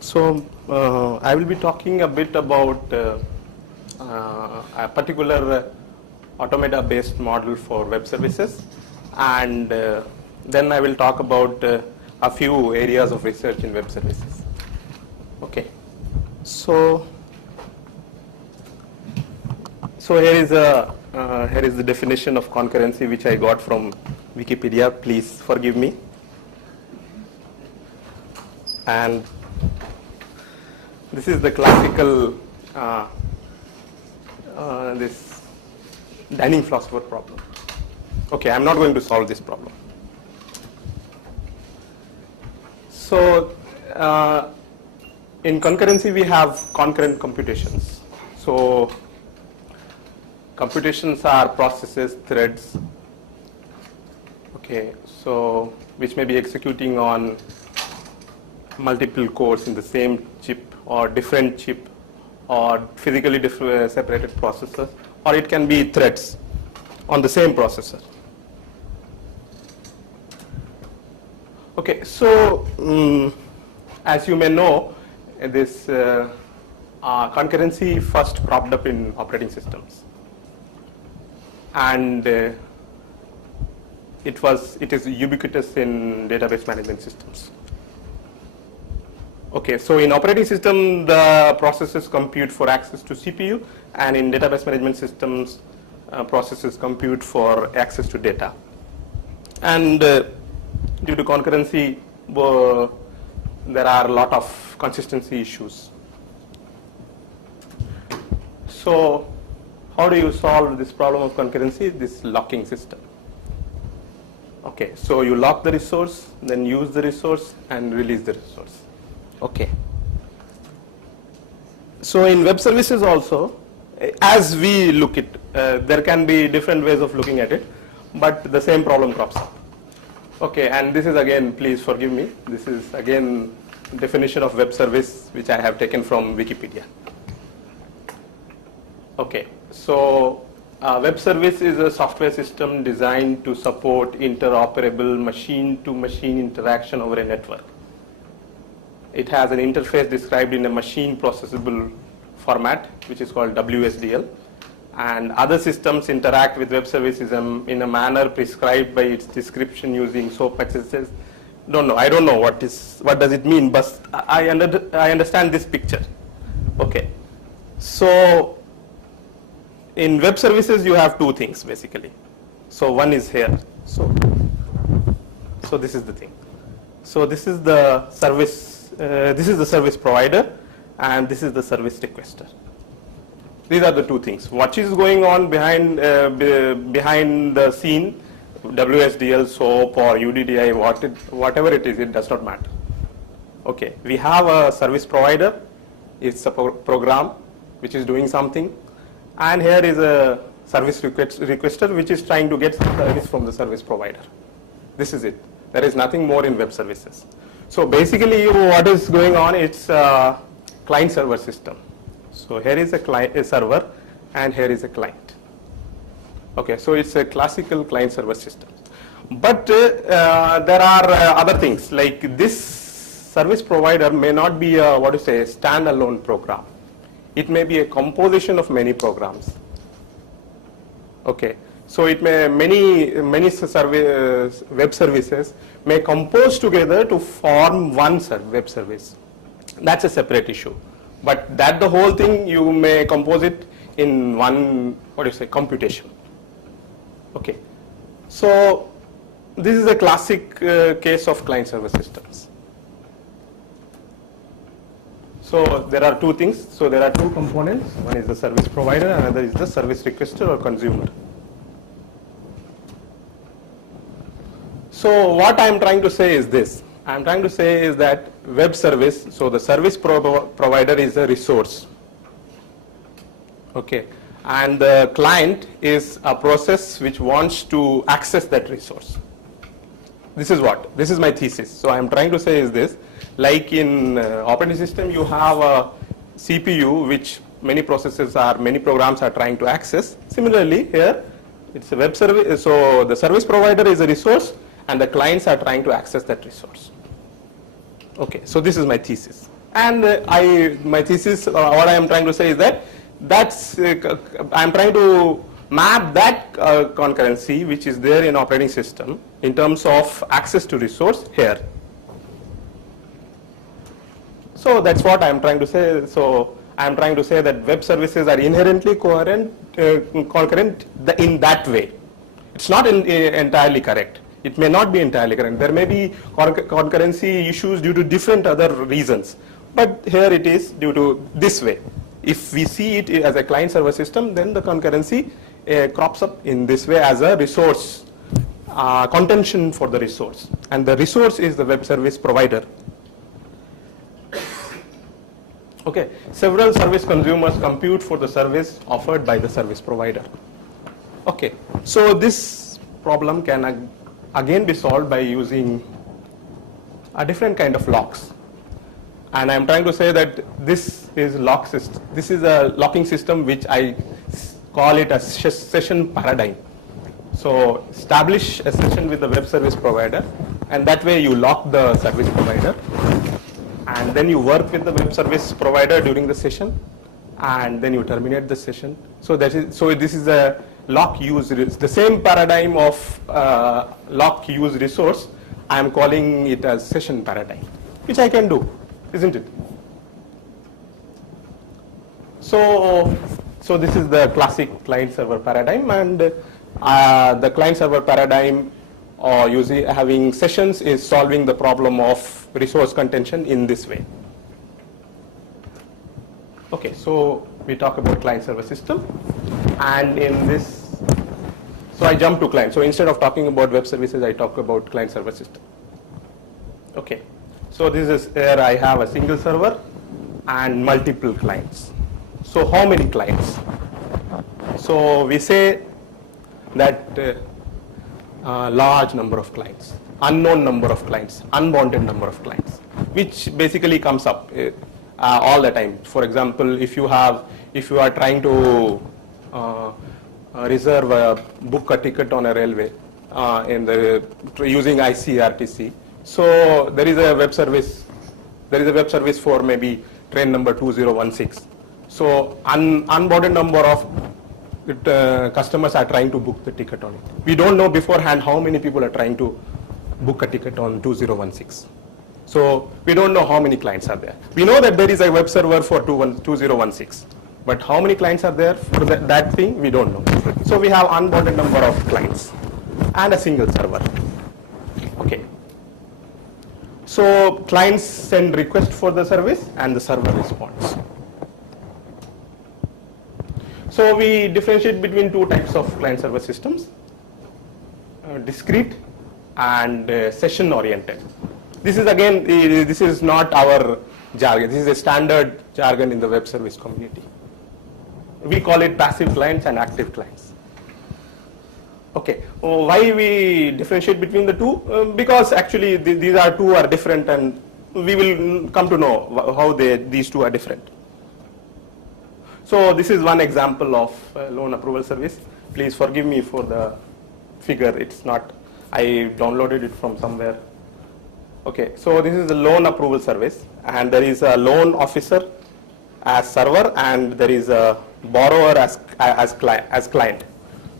So I will be talking a bit about a particular automata based model for web services, and then I will talk about a few areas of research in web services. Okay, so here is the definition of concurrency which I got from Wikipedia. Please forgive me. And this is the classical this Dunning-Philosopher problem. Okay, I'm not going to solve this problem. So in concurrency we have concurrent computations. So computations are processes, threads, okay, so which may be executing on multiple cores in the same chip or different chip or physically separated processors, or it can be threads on the same processor. Okay, so as you may know, this concurrency first cropped up in operating systems, and it is ubiquitous in database management systems. Okay, so in operating system, the processes compute for access to CPU, and in database management systems, processes compute for access to data. And due to concurrency, there are a lot of consistency issues. So how do you solve this problem of concurrency? This locking system. Okay, so you lock the resource, then use the resource and release the resource. Okay. So in web services also, as we look at, there can be different ways of looking at it, but the same problem crops up. Okay, and this is again, please forgive me, this is again definition of web service which I have taken from Wikipedia. Okay, so web service is a software system designed to support interoperable machine-to-machine interaction over a network. It has an interface described in a machine processable format, which is called WSDL, and other systems interact with web services in a manner prescribed by its description using SOAP accesses. I don't know what does it mean, but I understand this picture. Okay, so in web services you have two things basically. So one is here. So this is the thing. So this is the service. This is the service provider, and this is the service requester. These are the two things. What is going on behind the scene, WSDL, SOAP, or UDDI, whatever it is, it does not matter. Okay, we have a service provider. It's a program which is doing something, and here is a service requester which is trying to get service from the service provider. This is it. There is nothing more in web services. So basically what is going on, it's a client-server system. So here is a server and here is a client. Okay, so it's a classical client-server system. But there are other things, like this service provider may not be a standalone program. It may be a composition of many programs. Okay. So it may many web services may compose together to form one web service. That's a separate issue. But that the whole thing you may compose it in one computation. Okay. So this is a classic case of client server systems. So there are two things. So there are two components. One is the service provider, another is the service requester or consumer. So what I am trying to say is this. I am trying to say is that web service, so the service provider is a resource. Okay. And the client is a process which wants to access that resource. This is my thesis. So I am trying to say is this, like in operating system you have a CPU which many programs are trying to access. Similarly here it's a web service, so the service provider is a resource and the clients are trying to access that resource. Okay, so this is my thesis. And my thesis, what I am trying to say is that I am trying to map that concurrency which is there in operating system in terms of access to resource here. So that's what I am trying to say. So I am trying to say that web services are inherently concurrent in that way. It's not entirely correct. It may not be entirely correct. There may be concurrency issues due to different other reasons. But here it is due to this way. If we see it as a client-server system, then the concurrency crops up in this way as a resource, contention for the resource. And the resource is the web service provider. Okay, several service consumers compute for the service offered by the service provider. Okay, so this problem can again be solved by using a different kind of locks. And I'm trying to say that this is lock system. This is a locking system which I call it a session paradigm. So establish a session with the web service provider, and that way you lock the service provider, and then you work with the web service provider during the session, and then you terminate the session. So this is a lock use, the same paradigm of lock use resource. I am calling it as session paradigm, which I can do, isn't it? So this is the classic client-server paradigm, and the client-server paradigm using having sessions is solving the problem of resource contention in this way. Okay, so we talk about client-server system, and in this, so I jump to client. So instead of talking about web services, I talk about client-server system. Okay, so this is where I have a single server and multiple clients. So how many clients? So we say that large number of clients, unknown number of clients, unbounded number of clients, which basically comes up all the time. For example, if you are trying to book a ticket on a railway using ICRTC, so there is a web service. There is a web service for maybe train number 2016. So unbounded number of customers are trying to book the ticket on it. We don't know beforehand how many people are trying to book a ticket on 2016. So we don't know how many clients are there. We know that there is a web server for 2016, but how many clients are there for that thing, we don't know. So we have unbounded number of clients and a single server. Okay. So clients send request for the service and the server responds. So we differentiate between two types of client-server systems, discrete and session oriented. This is again, this is not our jargon. This is a standard jargon in the web service community. We call it passive clients and active clients. Okay, why we differentiate between the two? Because actually these two are different, and we will come to know how these two are different. So this is one example of loan approval service. Please forgive me for the figure. It's not, I downloaded it from somewhere. Okay, so this is a loan approval service, and there is a loan officer as server, and there is a borrower as client.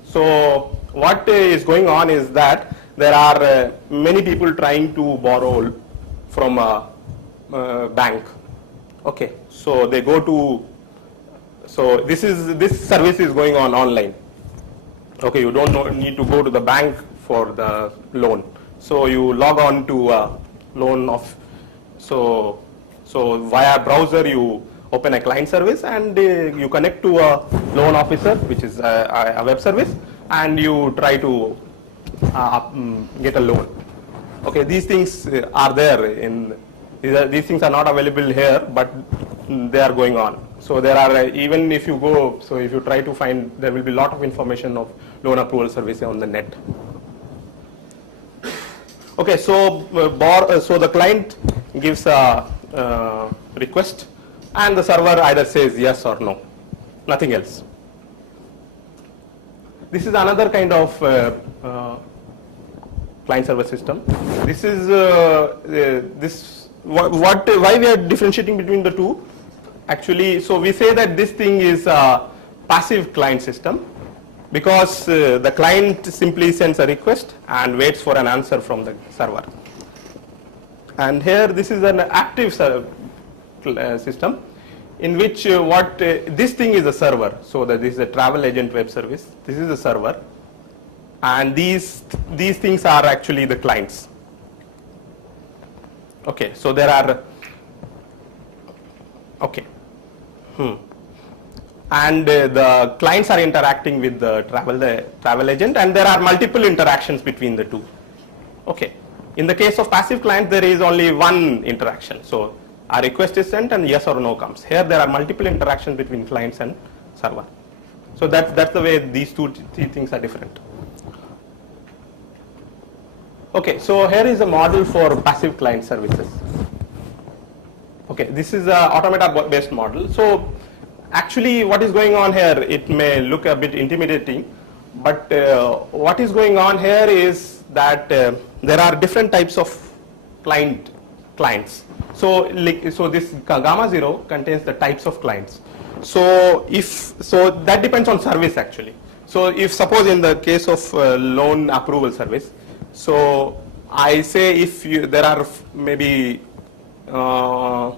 So what is going on is that there are many people trying to borrow from a bank. Okay, so they go to, so this service is going on online. Okay, you don't need to go to the bank for the loan. So you log on to a loan so via browser you open a client service, and you connect to a loan officer, which is a web service, and you try to get a loan. Okay, these things are there these things are not available here, but they are going on. So there are, even if you go, so if you try to find, there will be a lot of information of loan approval service on the net. Okay, so the client gives a request, and the server either says yes or no, nothing else. This is another kind of client server system. This is this why we are differentiating between the two? Actually, so we say that this thing is a passive client system because the client simply sends a request and waits for an answer from the server. And here this is an active system in which this thing is a server. So that this is a travel agent web service. This is a server, and these things are actually the clients. Okay, so there are and the clients are interacting with the travel agent, and there are multiple interactions between the two. Okay, in the case of passive client, there is only one interaction. So a request is sent and yes or no comes. Here there are multiple interactions between clients and server. So that's the way these three things are different. Okay, so here is a model for passive client services. Okay, this is a automata based model. So actually what is going on here, it may look a bit intimidating, but what is going on here is that there are different types of clients. So this gamma 0 contains the types of clients. So that depends on service actually. So if suppose in the case of loan approval service, so I say if there are maybe I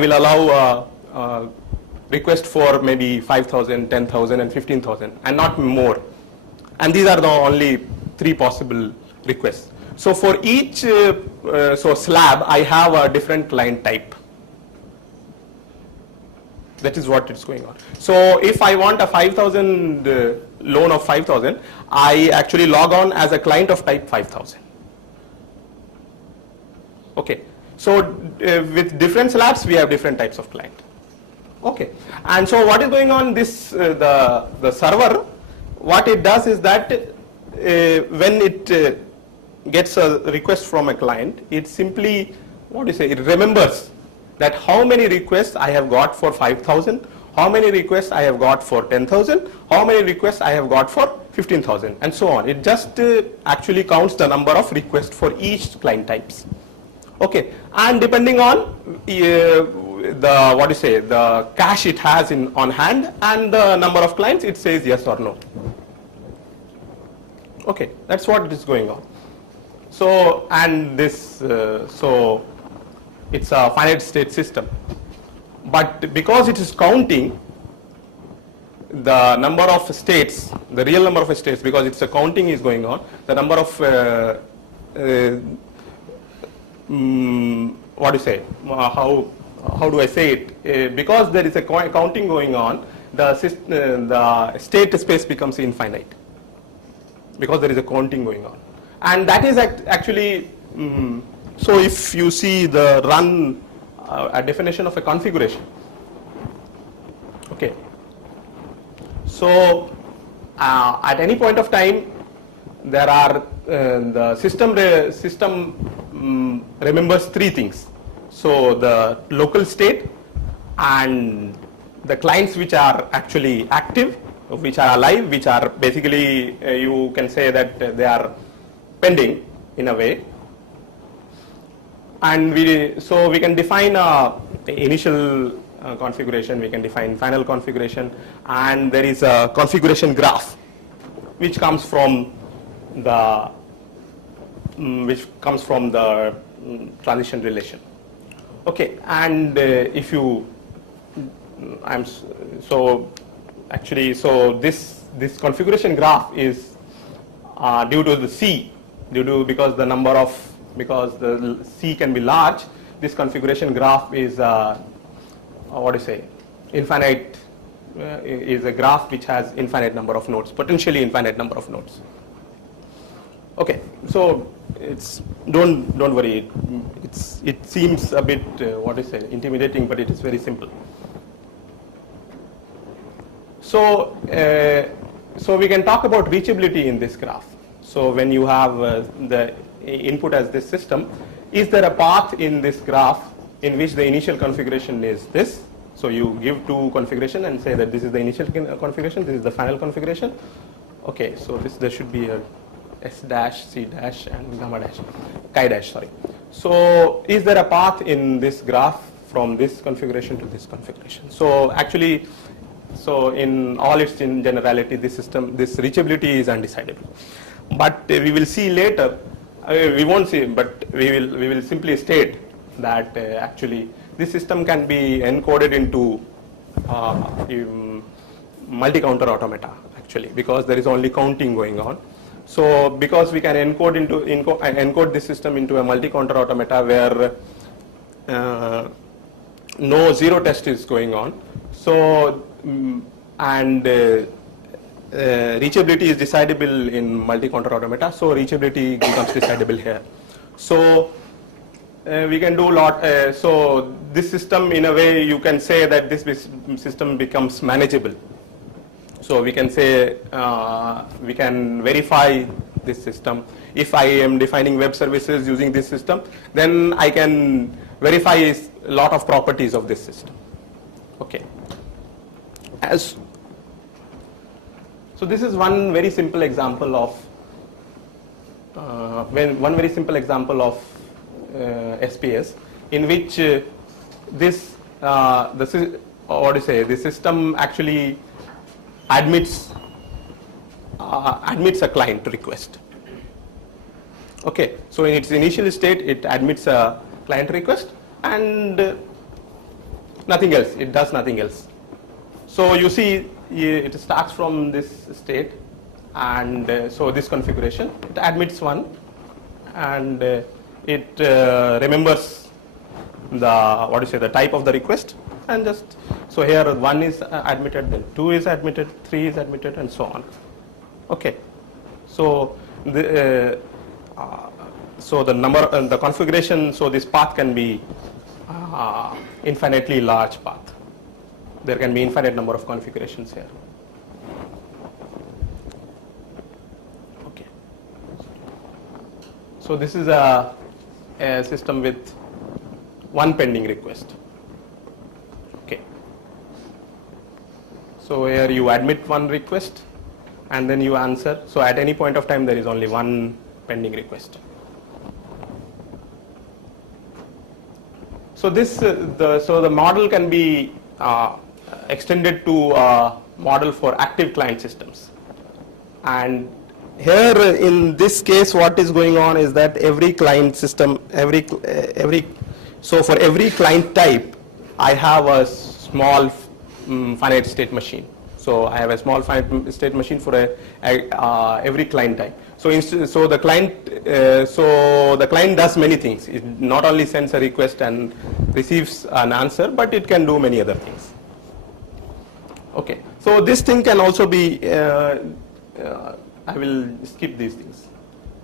will allow a request for maybe 5,000, 10,000 and 15,000 and not more. And these are the only 3 possible requests. So for each slab, I have a different client type. That is what is going on. So if I want a 5,000 loan of 5,000, I actually log on as a client of type 5,000. Okay. So with different slabs, we have different types of client. Okay. And so what is going on this the server? What it does is that when it gets a request from a client, it simply it remembers that how many requests I have got for 5,000, how many requests I have got for 10,000, how many requests I have got for 15,000, and so on. It just actually counts the number of requests for each client types. Okay, and depending on the cache it has on hand and the number of clients, it says yes or no. Okay, that's what is going on. So and this so it's a finite state system, but because it is counting the number of states, the real number of states, because it's a counting is going on, the number of how do I say it? Because there is a counting going on, the state space becomes infinite because there is a counting going on, and that is actually so if you see the run a definition of a configuration. Okay. So at any point of time, there are the system remembers 3 things. So the local state and the clients which are actually active, which are alive, which are basically you can say that they are pending in a way. And we can define initial configuration, we can define final configuration, and there is a configuration graph which comes from the transition relation. Okay, and if you this configuration graph is due to the C, because the C can be large, this configuration graph is infinite, is a graph which has infinite number of nodes, potentially infinite number of nodes. Okay, so don't worry, it seems a bit intimidating, but it is very simple. So we can talk about reachability in this graph. So when you have the input as this system, is there a path in this graph in which the initial configuration is this? So you give 2 configuration and say that this is the initial configuration, this is the final configuration. Okay, so there should be a S dash, C dash and gamma dash, chi dash, sorry. So is there a path in this graph from this configuration to this configuration? So actually, so in all its in generality, this system, this reachability is undecidable. But we will see later, we won't see, but we will simply state that actually this system can be encoded into multi-counter automata actually, because there is only counting going on. So because we can encode this system into a multi-counter automata where no zero test is going on. So and reachability is decidable in multi-counter automata. So reachability becomes decidable here. So we can do a lot. So this system, in a way, you can say that this system becomes manageable. So we can say we can verify this system. If I am defining web services using this system, then I can verify a lot of properties of this system. Okay. So this is one very simple example of SPS, in which this system actually admits a client request. Okay, so in its initial state, it admits a client request and nothing else. It does nothing else. So you see, it starts from this state, and so this configuration, it admits one, and it remembers the type of the request, and just so here 1 is admitted, then 2 is admitted, 3 is admitted, and so on. Okay, so the number the configuration, so this path can be infinitely large path. There can be infinite number of configurations here. Okay. So this is a system with one pending request. Okay. So here you admit one request and then you answer. So at any point of time there is only one pending request. So this the model can be extended to a model for active client systems. And here in this case, what is going on is that every client system, so for every client type, I have a small finite state machine. So I have a small finite state machine for every client type. So the client does many things. It not only sends a request and receives an answer, but it can do many other things. Okay, so this thing can also be, I will skip these things.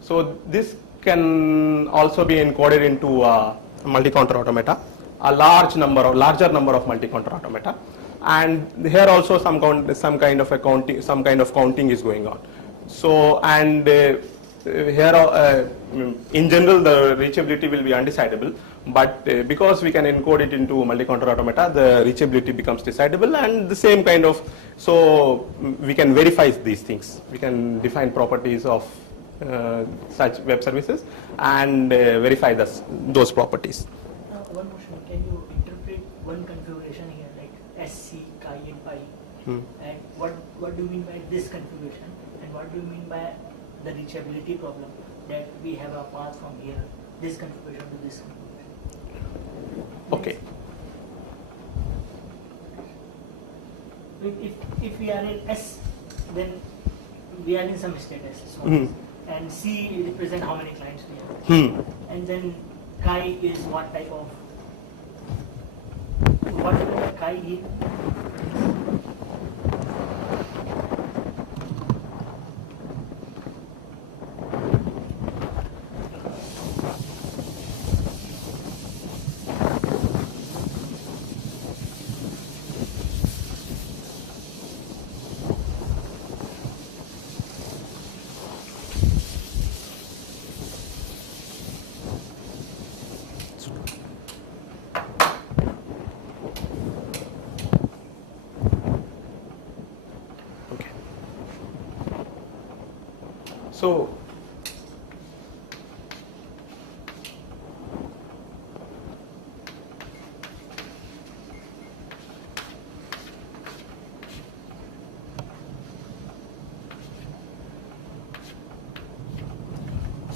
So this can also be encoded into a multi-counter automata, a larger number of multi-counter automata, and here also some kind of counting is going on. So and here in general the reachability will be undecidable, but because we can encode it into multi-counter automata, the reachability becomes decidable, and the same kind of, so we can verify these things. We can define properties of such web services and verify those properties. One question, can you interpret one configuration here like SC, Chi and Pi, and what do you mean by this configuration, and what do you mean by the reachability problem, that we have a path from here, this configuration to this configuration? Okay. If we are in S, then we are in some state S, so and C represent how many clients we have, and then Chi is what type of Chi here?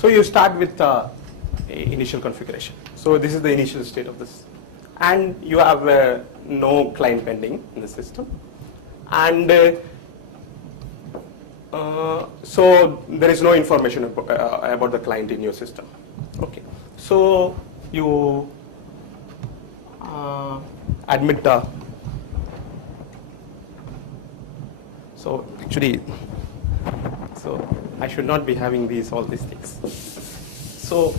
So you start with initial configuration. So this is the initial state of this, and you have no client pending in the system, and so there is no information about the client in your system. Okay, so you admit the. So actually, so I should not be having all these things. So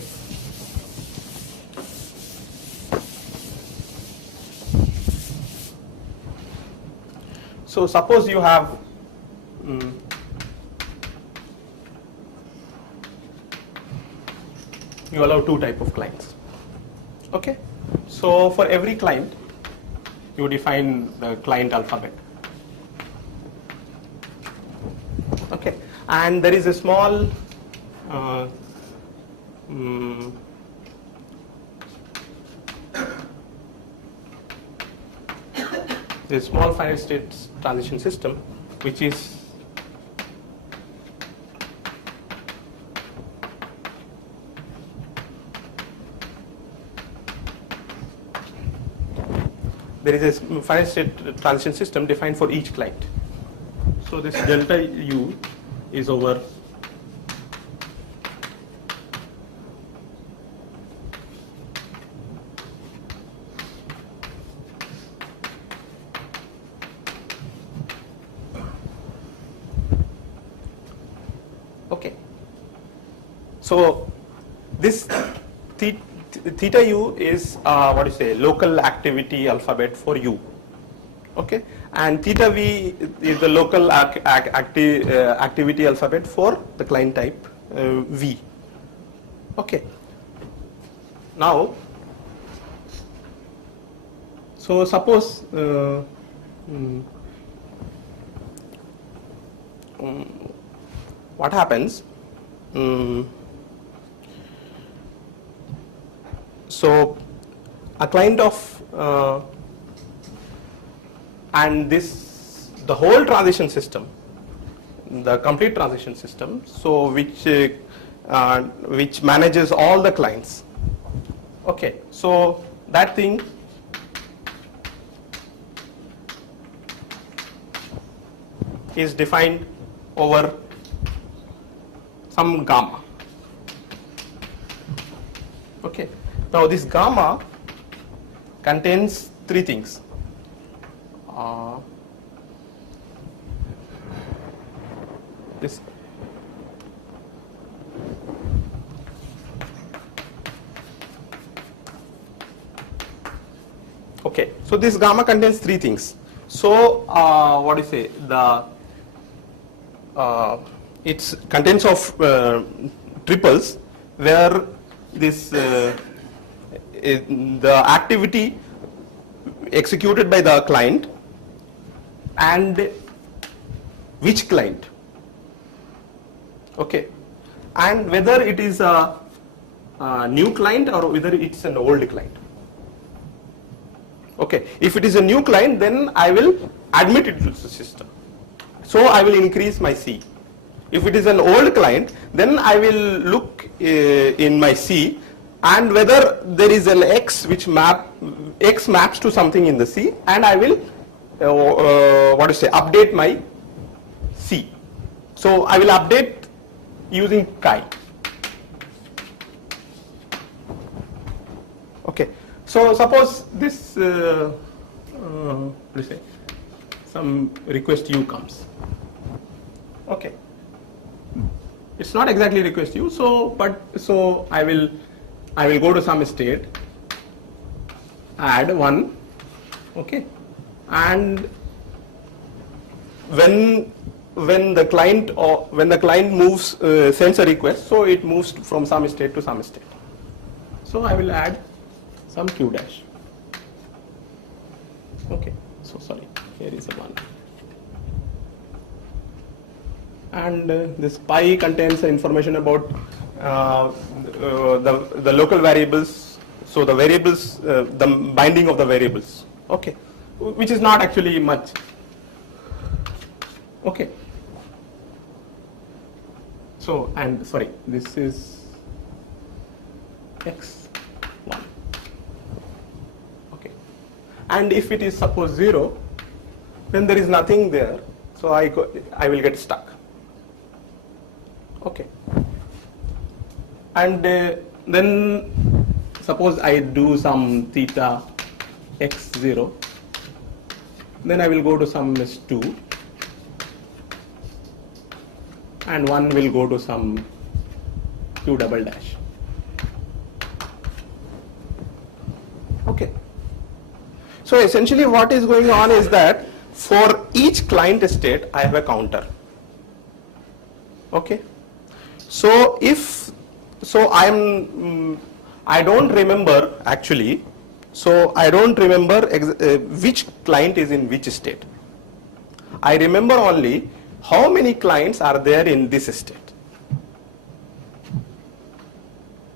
suppose you have you allow two type of clients. Okay, so for every client you define the client alphabet. Okay, and there is a small the small finite state transition system, which is there is a finite state transition system defined for each client. So this delta U is over okay. So this theta U is what do you say, local activity alphabet for U. Okay, and theta V is the local activity alphabet for the client type V. Okay. Now, so suppose what happens? So a client of and the whole transition system, the complete transition system, so which manages all the clients. Okay, so that thing is defined over some gamma. Okay, now this gamma contains three things. This okay, so this gamma contains three things. So what do you say, it's contents of triples where this the activity executed by the client and which client, okay, and whether it is a new client or whether it's an old client. Okay, if it is a new client, then I will admit it to the system, so I will increase my C. If it is an old client, then I will look in my C and whether there is an X which X maps to something in the C, and I will what to say, update my C. So I will update using chi. Okay, so suppose this let's say some request U comes. Okay, it's not exactly request U, so I will go to some state, add 1, okay, and when the client moves sends a request, so it moves from some state to some state. So I will add some Q dash. Okay, so sorry, here is a 1. And this pi contains information about the local variables, so the variables, the binding of the variables, okay, which is not actually much. Okay, so, and sorry, this is x1. Okay. And if it is suppose 0, then there is nothing there, so I will get stuck. Okay. And then suppose I do some theta x0, then I will go to some s2, and 1 will go to some q double dash. Okay. So essentially what is going on is that for each client state I have a counter. Okay. So I don't remember actually, so I don't remember which client is in which state. I remember only how many clients are there in this state.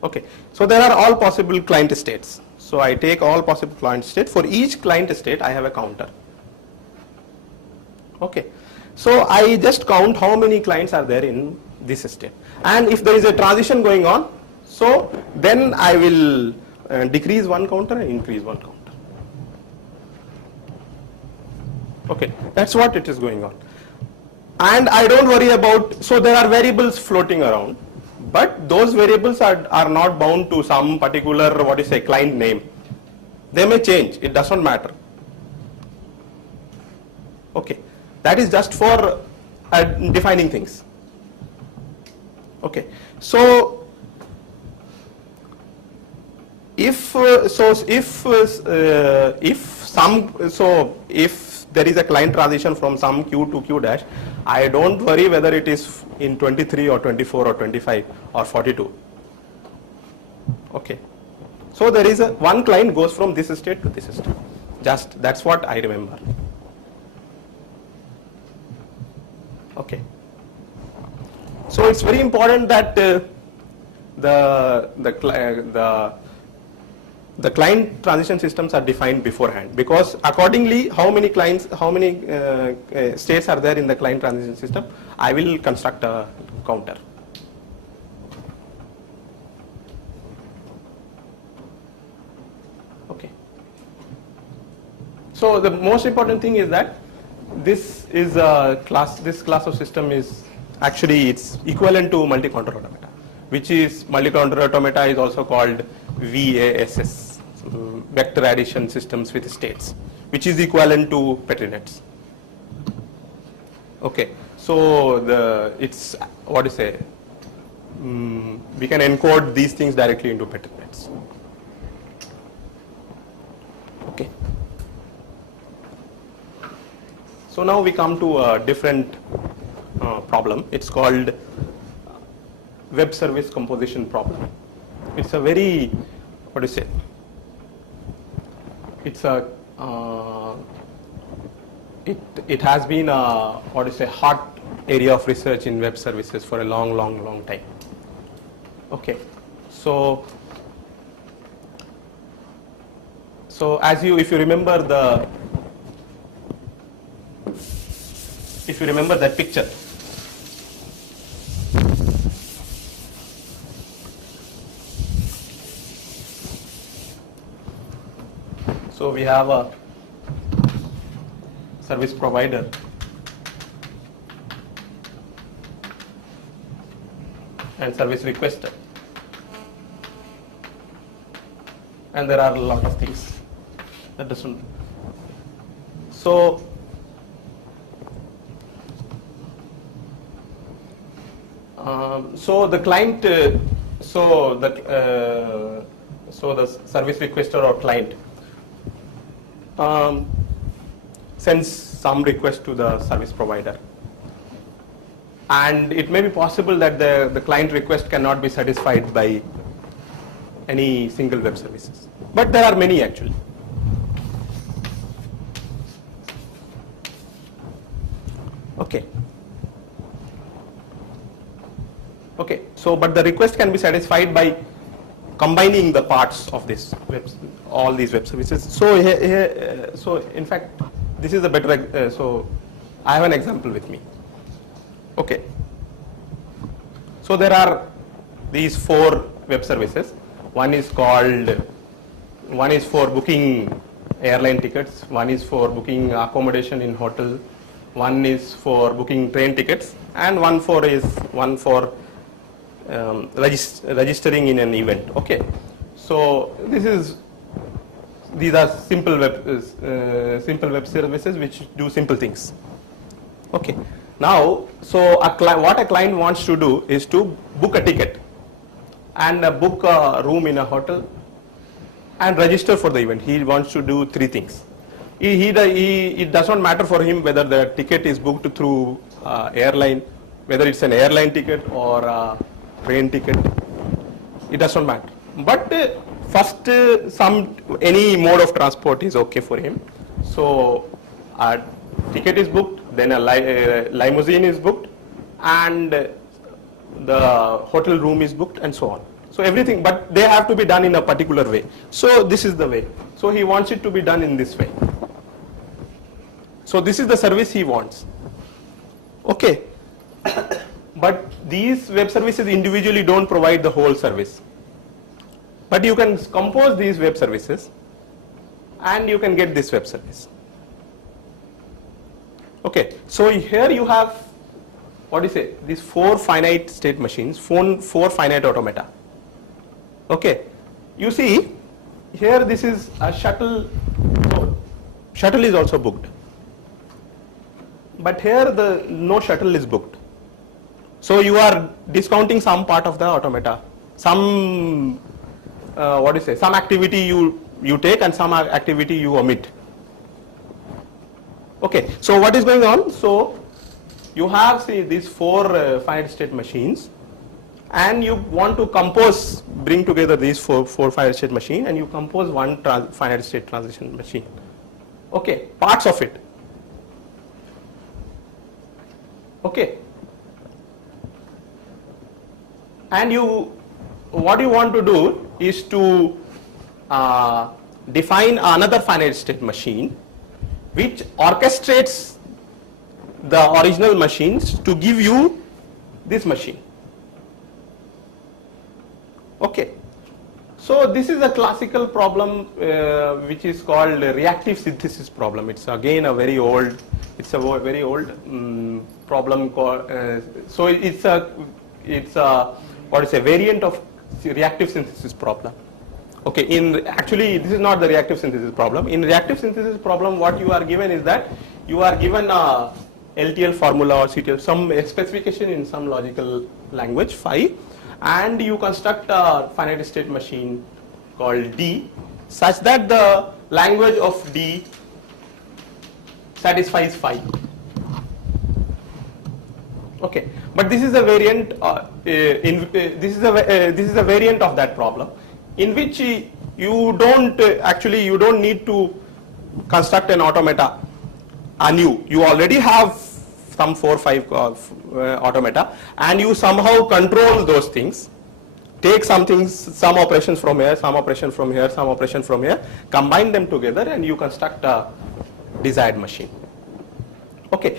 Okay, so there are all possible client states. So I take all possible client states. For each client state I have a counter. Okay, so I just count how many clients are there in this state. And if there is a transition going on, so then I will decrease one counter and increase one counter. Okay, that's what it is going on. And I don't worry about, so there are variables floating around, but those variables are not bound to some particular, client name. They may change, it does not matter. Okay, that is just for defining things. Okay, so if there is a client transition from some q to q dash, I don't worry whether it is in 23 or 24 or 25 or 42. Okay, so there is one client goes from this state to this state. Just that's what I remember. Okay, so it's very important that the client transition systems are defined beforehand, because accordingly how many states are there in the client transition system, I will construct a counter. Okay. So the most important thing is that this class of system is actually it's equivalent to multi-counter automata, which is multi-counter automata is also called VASS, vector addition systems with states, which is equivalent to Petri nets. Okay, so we can encode these things directly into Petri nets. Okay. So now we come to a different problem. It's called web service composition problem. It's a very, it has been a hot area of research in web services for a long time. Okay, so if you remember that picture, so we have a service provider and service requester, and there are a lot of things that doesn't. So the client, the service requester or client sends some request to the service provider, and it may be possible that the client request cannot be satisfied by any single web services, but there are many actually. Okay. Okay, so but the request can be satisfied by combining the parts of this all these web services. So so in fact, this is a better. So I have an example with me. Okay. So there are these 4 web services. One is for booking airline tickets, one is for booking accommodation in hotel, one is for booking train tickets, and one for registering in an event. Okay, so these are simple web services which do simple things. Okay, now so what a client wants to do is to book a ticket and book a room in a hotel and register for the event. He wants to do three things. It does not matter for him whether the ticket is booked through airline, whether it's an airline ticket or a train ticket. It does not matter. But first, any mode of transport is okay for him. So a ticket is booked, then a limousine is booked, and the hotel room is booked, and so on. So everything, but they have to be done in a particular way. So this is the way. So he wants it to be done in this way. So this is the service he wants. Okay. But these web services individually don't provide the whole service. But you can compose these web services and you can get this web service. Okay. So here you have, what do you say, these 4 finite state machines, 4 finite automata. Okay, you see here this is a shuttle. So shuttle is also booked, but here no shuttle is booked. So you are discounting some part of the automata, some some activity you take and some activity you omit. Okay, so what is going on? So you have these 4 finite state machines, and you want to bring together these four finite state machine, and you compose one finite state transition machine. Okay, parts of it. Okay, and what you want to do is to define another finite state machine which orchestrates the original machines to give you this machine. Okay, so this is a classical problem which is called reactive synthesis problem. It's again a very old problem called. So it's a variant of reactive synthesis problem. Okay, actually this is not the reactive synthesis problem. In reactive synthesis problem, what you are given is that you are given a LTL formula or CTL, some specification in some logical language phi, and you construct a finite state machine called D such that the language of D satisfies phi. Okay, but this is a variant. This is a variant of that problem, in which you don't need to construct an automata anew. You already have some 4 or 5 automata, and you somehow control those things. Take some operations from here, some operation from here, some operation from here, combine them together, and you construct a desired machine. Okay,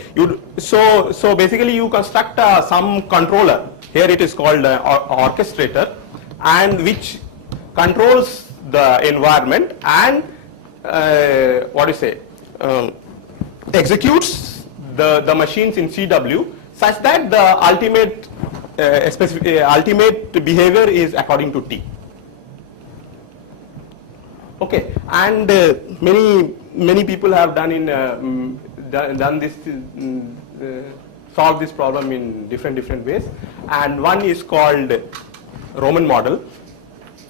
so basically you construct some controller. Here it is called orchestrator, and which controls the environment and executes the machines in CW such that the ultimate behavior is according to T. Okay, and many people have solved this problem in different ways, and one is called Roman model.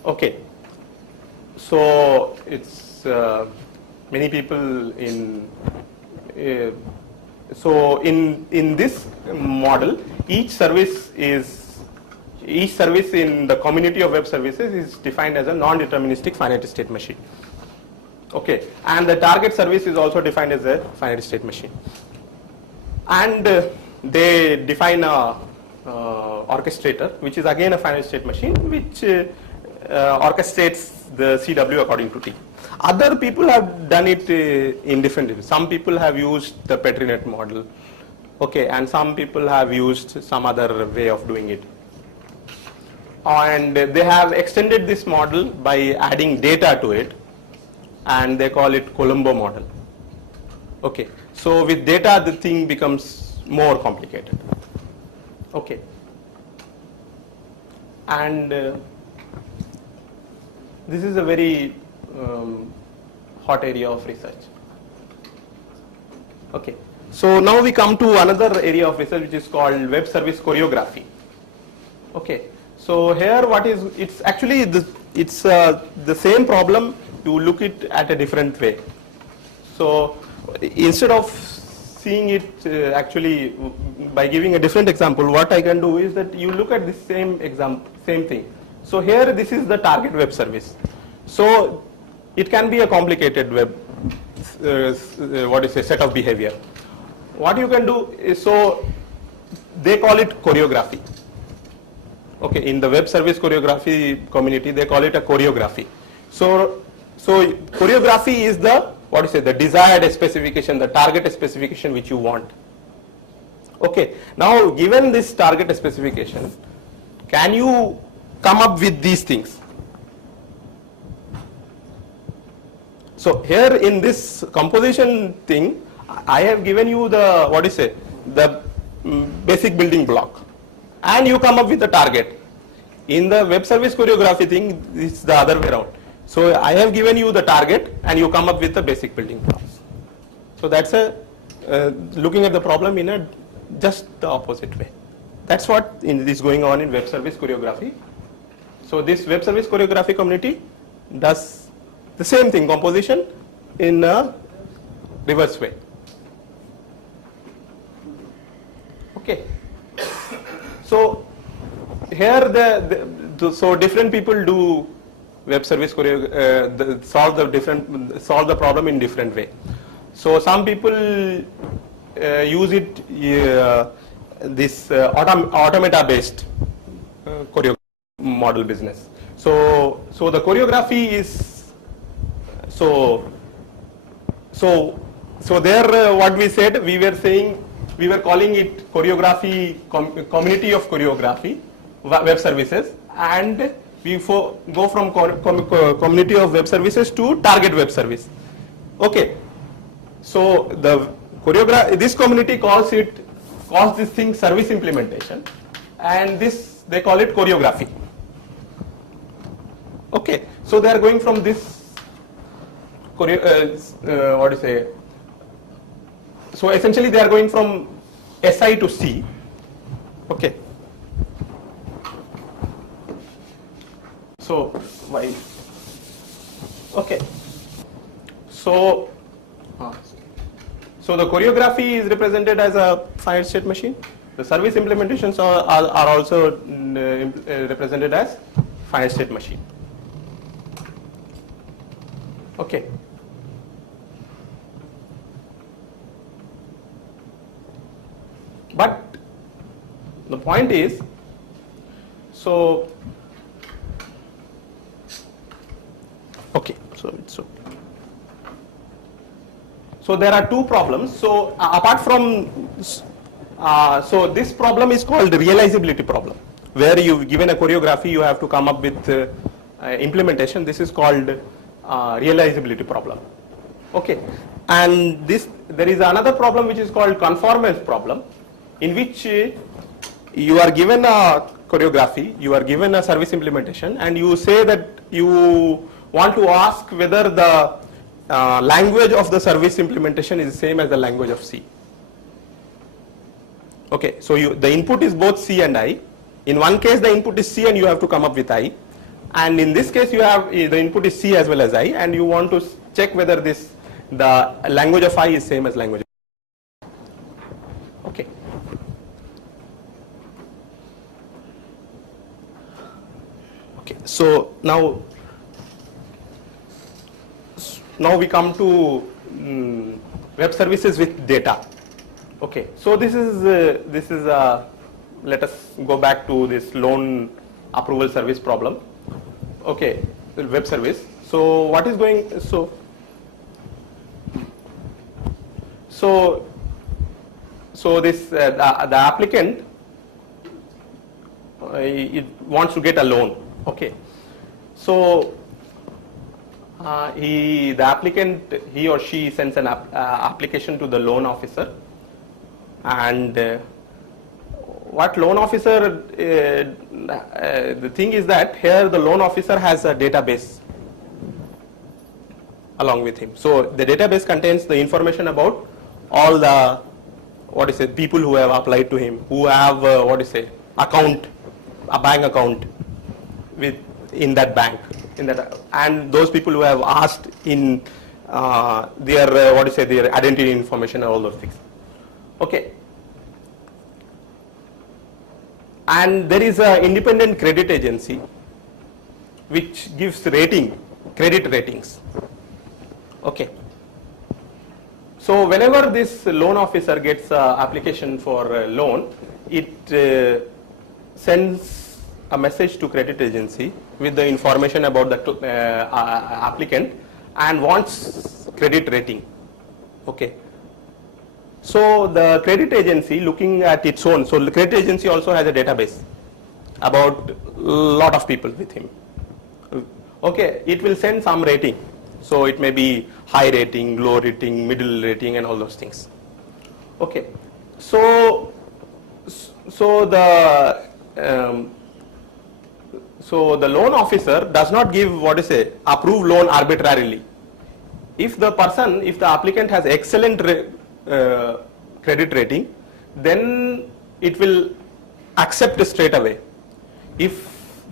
Okay, so it's many people in this model, each service in the community of web services is defined as a non-deterministic finite state machine. Okay, and the target service is also defined as a finite state machine, and they define a orchestrator, which is again a finite state machine which orchestrates the CW according to T. Other people have done it in different ways. Some people have used the Petrinet model, okay, and some people have used some other way of doing it. and they have extended this model by adding data to it, and they call it Colombo model. Okay, so with data the thing becomes more complicated. Okay, and this is a very hot area of research. Okay, so now we come to another area of research which is called web service choreography. Okay, so here it's actually the same problem, you look it at a different way. So instead of seeing it actually by giving a different example, what I can do is that you look at the same example, same thing. So here this is the target web service. So it can be a complicated web set of behavior. What you can do is, so they call it choreography. Okay, in the web service choreography community they call it a choreography. So choreography is the the desired specification, the target specification which you want. Okay, now given this target specification, can you come up with these things? So here in this composition thing, I have given you the the basic building block, and you come up with the target. In the web service choreography thing, it's the other way around. So I have given you the target, and you come up with the basic building blocks. So that's looking at the problem in a just the opposite way. That's what is going on in web service choreography. So this web service choreography community does the same thing, composition, in a reverse way. Okay. So here so different people do web service solve the problem in different way. So some people use it this automata based choreography model business. So the choreography is so there what we said, we were calling it choreography, community of choreography web services, and we go from community of web services to target web service. Okay, so this community calls this thing service implementation, and this they call it choreography. Okay, so they are going from this so essentially they are going from SI to C. Okay. So why? Okay. So the choreography is represented as a finite state machine. The service implementations are also represented as finite state machine. Okay. But the point is, so okay, so there are two problems. So apart from so this problem is called the realizability problem, where you've given a choreography, you have to come up with implementation. This is called realizability problem. Okay, and there is another problem which is called conformance problem, in which you are given a choreography, you are given a service implementation, and you say that you want to ask whether the language of the service implementation is the same as the language of C. Okay, so the input is both C and I. In one case the input is C and you have to come up with I, and in this case you have the input is C as well as I, and you want to check whether the language of I is same as language of I. Okay. Okay, so now we come to web services with data. Okay, so this is let us go back to this loan approval service problem. Okay, the web service. So what is going so this the applicant it wants to get a loan. Okay, so the applicant, he or she sends an application to the loan officer, and what loan officer, the thing is that here the loan officer has a database along with him. So the database contains the information about all the people who have applied to him, who have account, a bank account in that bank, and those people who have asked in their their identity information and all those things. Okay. And there is an independent credit agency which gives credit ratings. Okay. So whenever this loan officer gets an application for a loan, it sends a message to credit agency with the information about the applicant and wants credit rating. Okay. So the credit agency, looking at its own, so the credit agency also has a database about a lot of people with him. Okay, it will send some rating. So it may be high rating, low rating, middle rating, and all those things. Okay, so the loan officer does not give approved loan arbitrarily. If the applicant has excellent credit rating, then it will accept straight away. If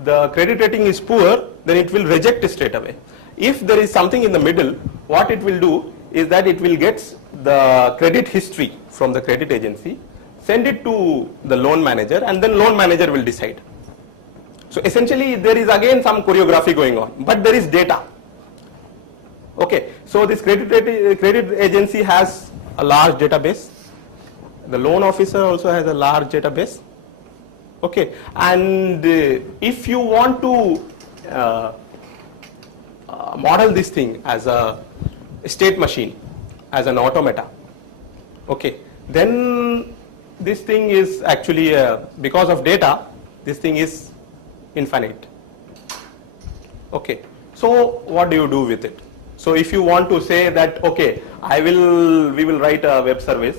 the credit rating is poor, then it will reject straight away. If there is something in the middle, what it will do is that it will get the credit history from the credit agency, send it to the loan manager, and then loan manager will decide. So essentially there is again some choreography going on, but there is data. Okay, so this credit agency has a large database. The loan officer also has a large database. Okay, and if you want to model this thing as a state machine, as an automata, okay, then this thing is actually, because of data, this thing is infinite. Okay, so what do you do with it? So if you want to say that, okay, we will write a web service.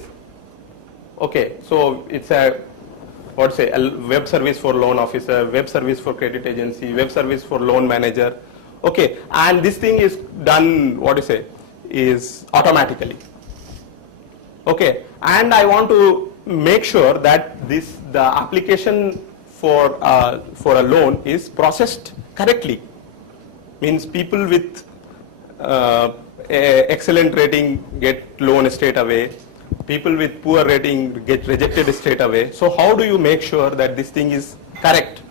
Okay, so it's a web service for loan officer, web service for credit agency, web service for loan manager. Okay, and this thing is done, is automatically. Okay, and I want to make sure that the application for a loan is processed correctly. Means people with excellent rating get loan straight away. People with poor rating get rejected straight away. So how do you make sure that this thing is correct?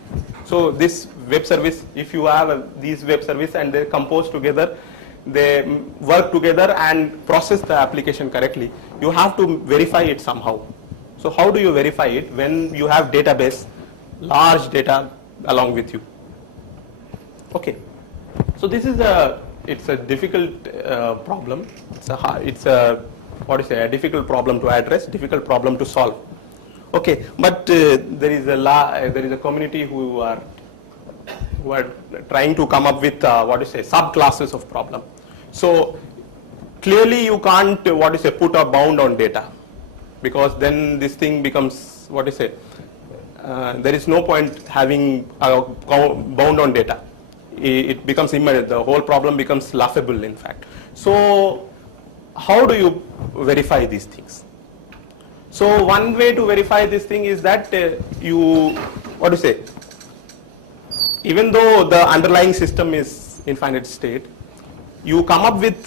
So this web service, if you have these web service and they compose together, they work together and process the application correctly, you have to verify it somehow. So how do you verify it when you have database, large data along with you? Okay, so this is it's a difficult problem. It's a difficult problem to address, difficult problem to solve. Okay, but there is a community who are trying to come up with subclasses of problem. So clearly you can't put a bound on data, because then this thing becomes there is no point having a bound on data. It becomes immeasurable. The whole problem becomes laughable, in fact. So how do you verify these things? So one way to verify this thing is that even though the underlying system is infinite state, you come up with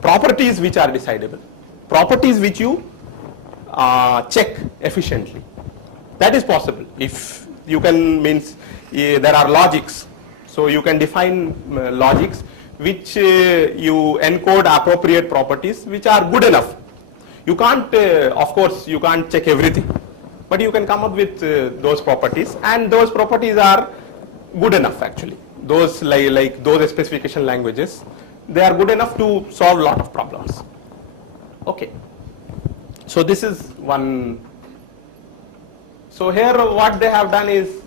properties which are decidable, properties which you check efficiently. That is possible. If you can, there are logics, so you can define logics which you encode appropriate properties which are good enough. You can't, of course, you can't check everything, but you can come up with those properties, and those properties are good enough actually. Those like those specification languages, they are good enough to solve a lot of problems. Okay, so this is one. So here what they have done is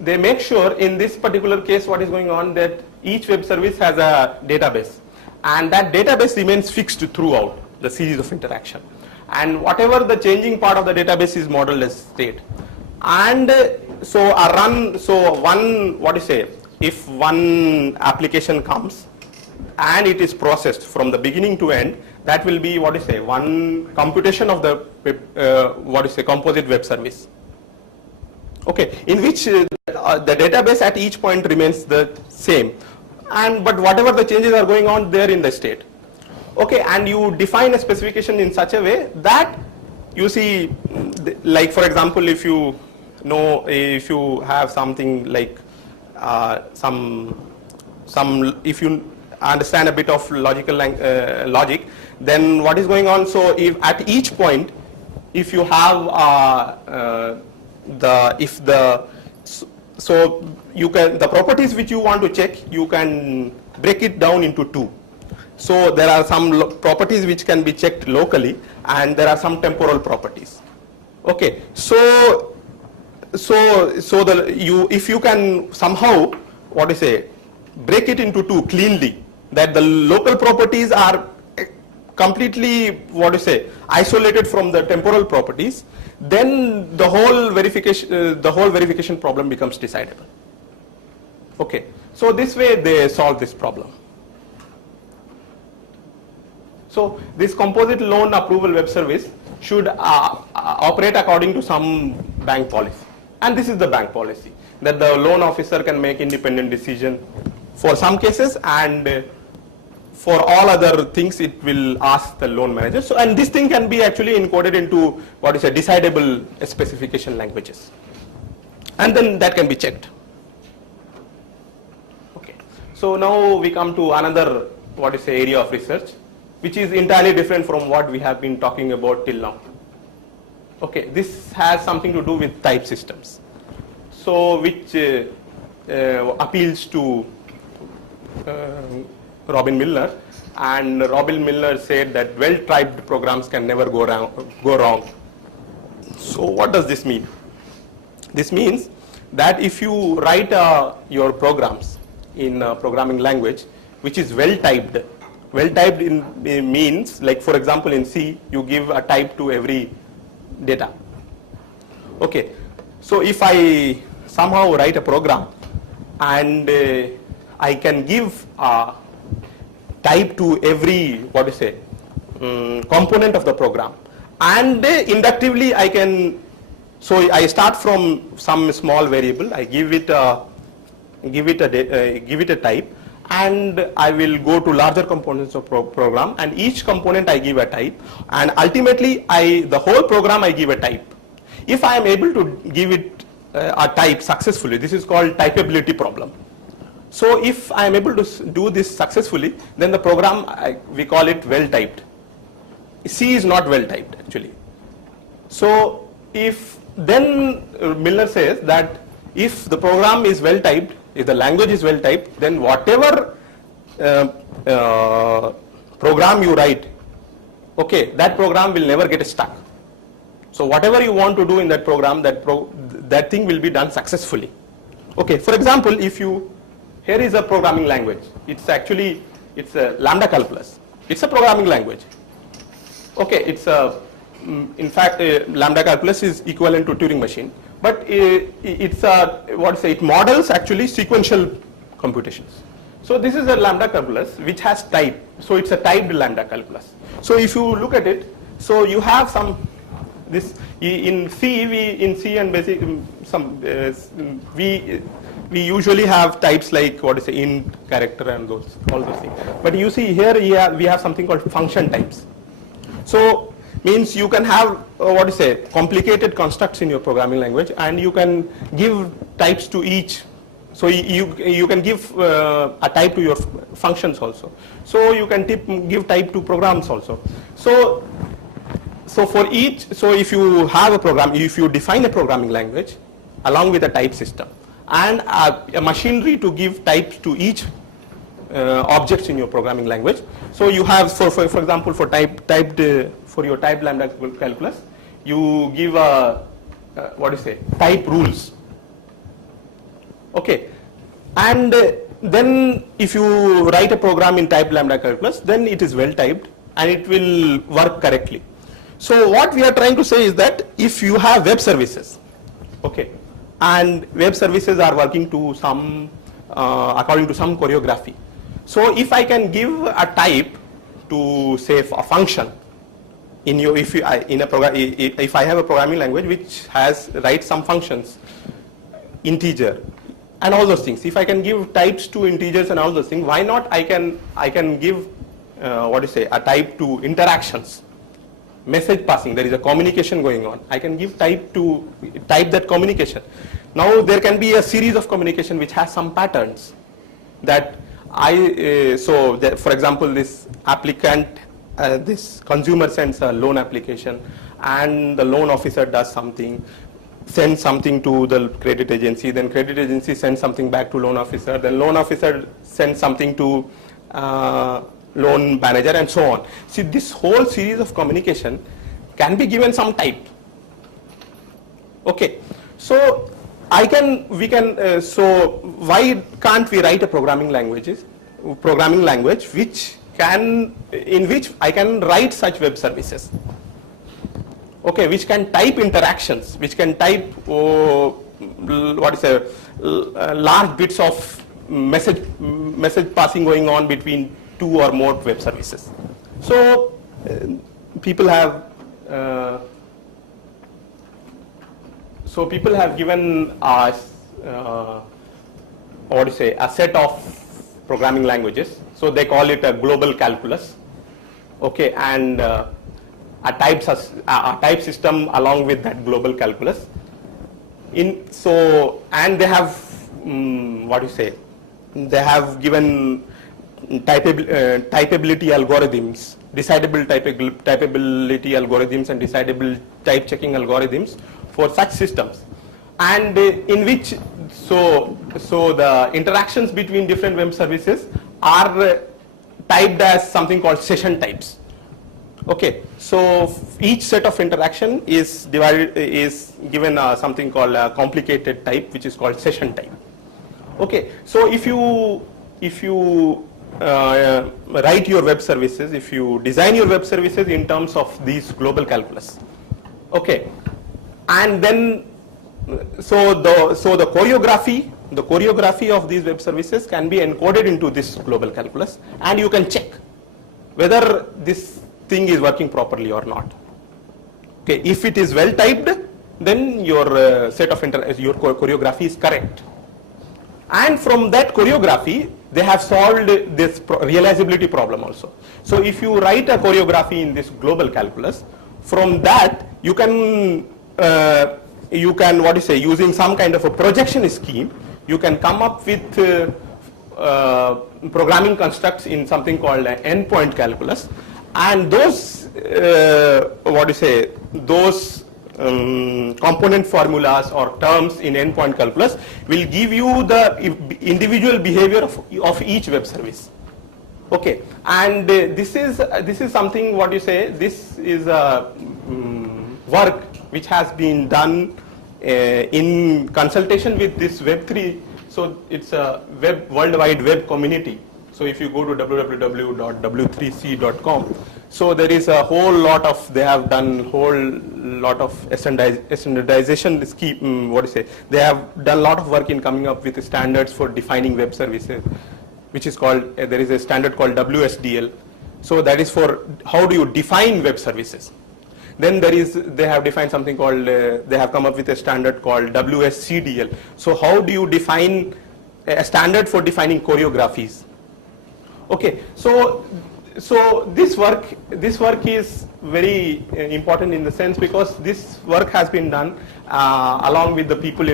they make sure in this particular case what is going on, that each web service has a database, and that database remains fixed throughout the series of interaction, and whatever the changing part of the database is modeled as state. And so if one application comes and it is processed from the beginning to end, that will be one computation of the composite web service. Okay, in which the database at each point remains the same, but whatever the changes are going on there in the state. Okay, and you define a specification in such a way that you see, like for example, if you have something like if you understand a bit of logic, then what is going on? So if at each point, if you have the properties which you want to check, you can break it down into two. So there are some properties which can be checked locally, and there are some temporal properties. Okay, so if you can somehow break it into two cleanly, that the local properties are completely isolated from the temporal properties, then the whole verification problem becomes decidable. Okay, so this way they solve this problem. So this composite loan approval web service should operate according to some bank policy, and this is the bank policy, that the loan officer can make independent decision for some cases, and for all other things it will ask the loan manager. So, and this thing can be actually encoded into decidable specification languages, and then that can be checked. Okay, so now we come to another area of research, which is entirely different from what we have been talking about till now. Okay, this has something to do with type systems, so which appeals to Robin Milner, and Robin Milner said that well-typed programs can never go wrong. So what does this mean? This means that if you write your programs in a programming language which is well-typed means, like for example in C, you give a type to every data. Okay, so if I somehow write a program and I can give a type to every component of the program, and inductively I can, so I start from some small variable, I give it a type, and I will go to larger components of program, and each component I give a type, and ultimately the whole program I give a type. If I am able to give it a type successfully, this is called typability problem. So if I am able to do this successfully, then the program, we call it well-typed. C is not well-typed actually. So then Milner says that if the program is well-typed, if the language is well-typed, then whatever program you write, okay, that program will never get stuck. So whatever you want to do in that program, that thing will be done successfully. Okay, for example, here is a programming language. It's a lambda calculus. It's a programming language. Okay, in fact, lambda calculus is equivalent to Turing machine, but it models actually sequential computations. So this is a lambda calculus which has type. So it's a typed lambda calculus. So if you look at it, so you have in C and basic we usually have types like int, character, and all those things. But you see here we have something called function types. So means you can have complicated constructs in your programming language, and you can give types to each. So you can give a type to your functions also. So you can give type to programs also. So for each, so if you have a program, if you define a programming language along with a type system and a machinery to give types to each objects in your programming language. So you have, for example, for your typed lambda calculus, you give a type rules. Okay, and then if you write a program in type lambda calculus, then it is well typed and it will work correctly. So what we are trying to say is that if you have web services, okay, and web services are working to some according to some choreography. So if I can give a type to say a function in your, if I have a programming language which writes some functions, integer and all those things. If I can give types to integers and all those things, why not I can give a type to interactions, message passing. There is a communication going on. I can give type that communication. Now there can be a series of communication which has some patterns that for example, this applicant, this consumer sends a loan application and the loan officer does something, sends something to the credit agency, then credit agency sends something back to loan officer, then loan officer sends something to loan manager, and so on. See, this whole series of communication can be given some type. Okay, so so why can't we write a programming language in which I can write such web services? Okay, which can type interactions, which can type large bits of message passing going on between two or more web services. So people have given us a set of programming languages. So they call it a global calculus. Okay, and a type system along with that global calculus. And they have they have given typability algorithms, decidable typability algorithms and decidable type checking algorithms for such systems, and in which the interactions between different web services are typed as something called session types. Okay, so each set of interaction is given something called a complicated type, which is called session type. Okay, so if you write your web services, if you design your web services in terms of these global calculus, okay, and then so the choreography of these web services can be encoded into this global calculus, and you can check whether this thing is working properly or not. Okay, if it is well typed, then your set of your choreography is correct. And from that choreography, they have solved this realizability problem also. So if you write a choreography in this global calculus, from that you can using some kind of a projection scheme, you can come up with programming constructs in something called endpoint calculus, and those component formulas or terms in endpoint calculus will give you the individual behavior of each web service. Okay, and this is something this is a work which has been done in consultation with this Web3. So it's a World Wide Web community. So if you go to www.w3c.com, so there is a whole lot of, they have done whole lot of standardization scheme, they have done a lot of work in coming up with standards for defining web services, which is called, there is a standard called WSDL. So that is for how do you define web services. Then they have defined something called, they have come up with a standard called WSCDL. So how do you define a standard for defining choreographies? Okay, so this work is very important in the sense because this work has been done along with the people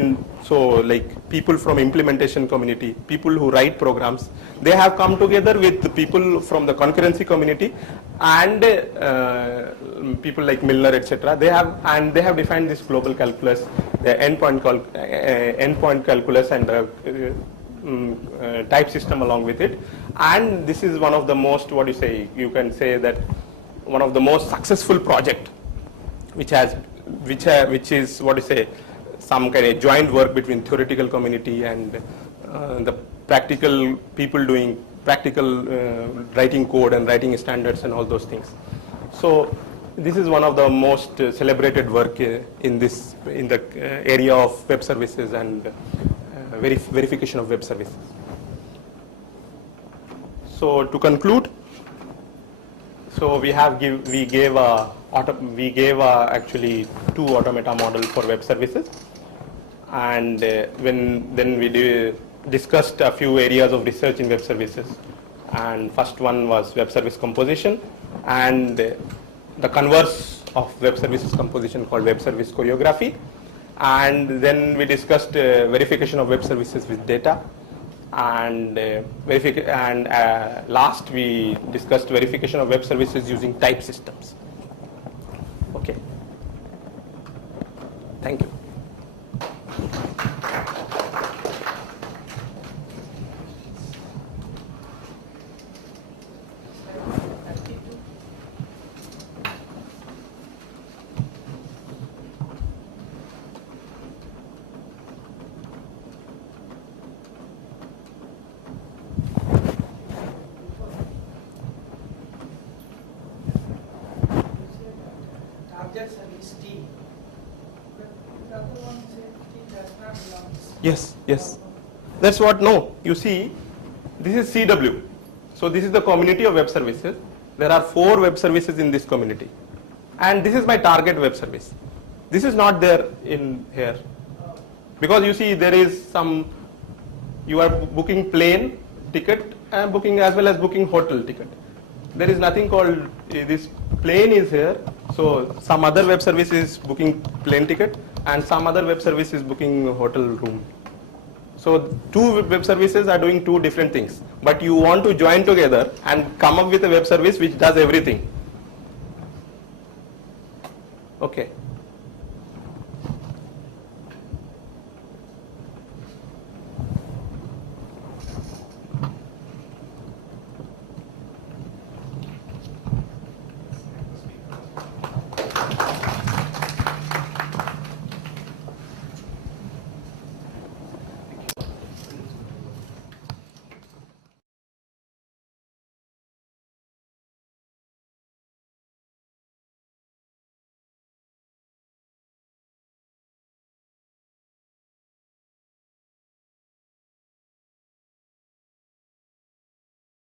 people from implementation community, people who write programs. They have come together with the people from the concurrency community and people like Milner, etc. They have defined this global calculus, the endpoint calculus, and type system along with it. And this is one of the most, you can say that one of the most successful project which has which is what you say, some kind of joint work between theoretical community and the practical people doing practical writing code and writing standards and all those things. So this is one of the most celebrated work in the area of web services and verification of web services. So to conclude, so we gave actually 2 automata model for web services, and then we discussed a few areas of research in web services. And first one was web service composition, and the converse of web services composition called web service choreography. And then we discussed verification of web services with data, and last we discussed verification of web services using type systems. Okay. Thank you. Yes, yes. That's what, no, you see, this is CW. So this is the community of web services. There are 4 web services in this community. And this is my target web service. This is not there in here. Because you see, there is some, you are booking plane ticket and booking as well as booking hotel ticket. There is nothing called, this plane is here. So some other web service is booking plane ticket and some other web service is booking hotel room. So 2 web services are doing 2 different things, but you want to join together and come up with a web service which does everything. Okay.